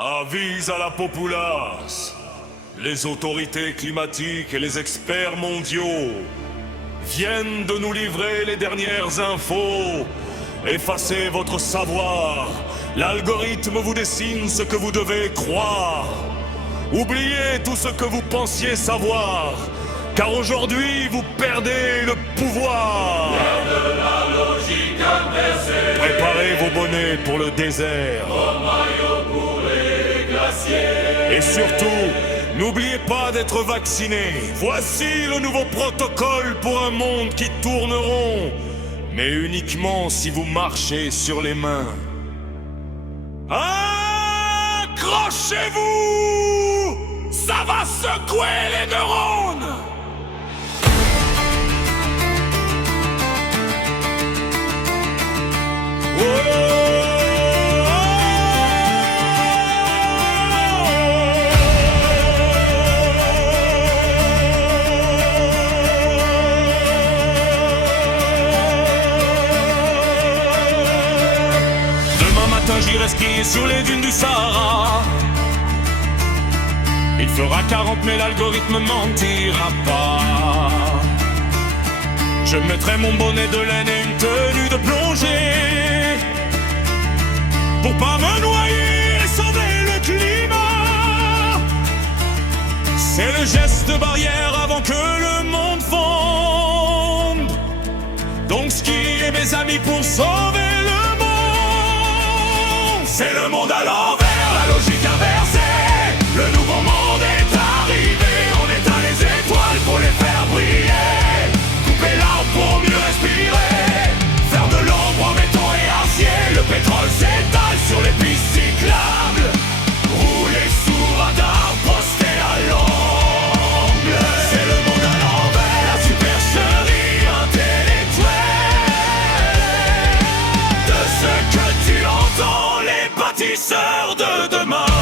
Avis à la populace. Les autorités climatiques et les experts mondiaux viennent de nous livrer les dernières infos. Effacez votre savoir. L'algorithme vous dessine ce que vous devez croire. Oubliez tout ce que vous pensiez savoir, car aujourd'hui vous perdez le pouvoir. De la logique inversée. Préparez vos bonnets pour le désert. Vos maillots pour les glaciers. Et surtout, n'oubliez pas d'être vacciné. Voici le nouveau protocole pour un monde qui tourne rond, mais uniquement si vous marchez sur les mains. Accrochez-vous! Ça va secouer les neurones! J'irai skier sur les dunes du Sahara. Il fera 40 mais l'algorithme mentira pas. Je mettrai mon bonnet de laine et une tenue de plongée pour pas me noyer et sauver le climat. C'est le geste barrière avant que le monde fonde. Donc skier mes amis pour sauver le monde. C'est le monde à l'envers, la logique inversée. Le nouveau monde est arrivé. On éteint les étoiles pour les faire briller. Couper l'arbre pour mieux respirer. Faire de l'ombre en béton et acier. Le pétrole s'étale sur les pistes cyclables. Rouler sous radar, posté à l'angle. C'est le monde à l'envers, la supercherie intellectuelle de ce que tu entends. Bâtisseurs de demain.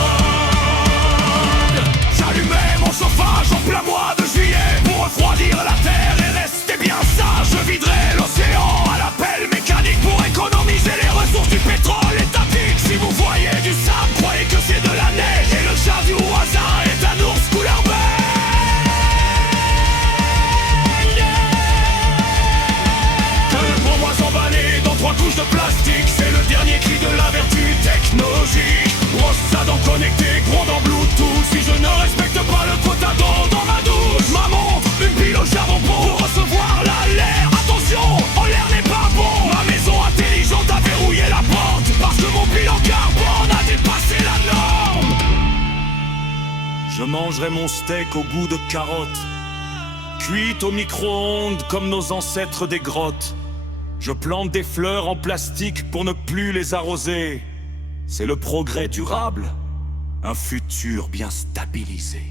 J'allumais mon chauffage en plein mois de juillet pour refroidir la terre et rester bien sage. Je viderai l'océan à la pelle mécanique pour économiser les ressources du pétrole étatique. Si vous voyez du sable, croyez que c'est de la neige. Et le chat du voisin est un ours couleur beige. Que pour moi s'emballer dans 3 couches de plastique, c'est le dernier cri de la vertu technologique. Brosse ça dans connecté, gronde en Bluetooth. Si je ne respecte pas le quota d'eau dans ma douche, ma montre, une pile au charbon pour recevoir l'alerte. Attention, en l'air n'est pas bon. Ma maison intelligente a verrouillé la porte parce que mon bilan carbone a dépassé la norme. Je mangerai mon steak au goût de carotte, cuite au micro-ondes comme nos ancêtres des grottes. Je plante des fleurs en plastique pour ne plus les arroser. C'est le progrès durable, un futur bien stabilisé.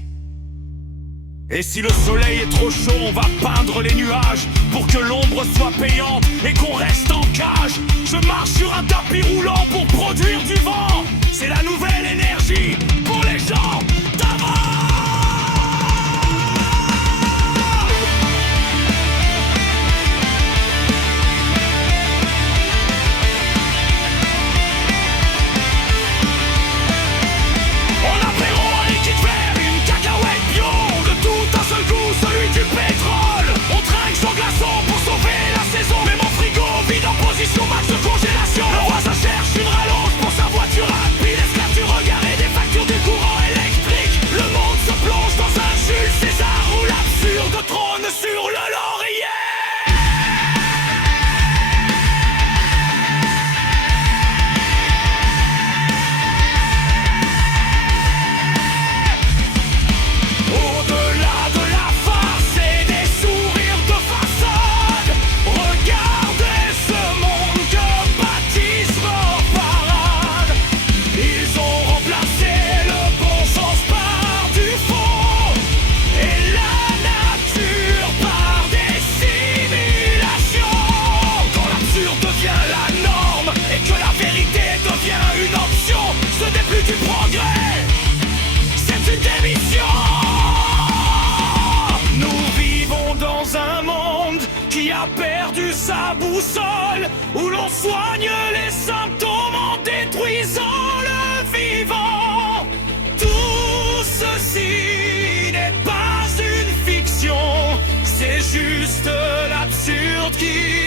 Et si le soleil est trop chaud, on va peindre les nuages pour que l'ombre soit payante et qu'on reste en cage. Je marche sur un tapis roulant pour produire du vent. C'est la nouvelle énergie pour les gens d'avant. Max de congélation. Le voisin cherche une rallonge pour sa voiture rapide. Esclave du regard et des factures du courant électrique. Le monde se plonge dans un Jules César où l'absurde trône sur le laurier. Au-delà de la farce et des sourires de façade, regardez ce monde que baptise vos parades. Ils ont remplacé le bon sens par du faux et la nature par des simulations. Quand l'absurde devient la norme et que la vérité devient une option, ce n'est plus du progrès, c'est une démission. Nous vivons dans un monde qui a perdu sa boussole, où l'on soigne les symptômes en détruisant le vivant. qui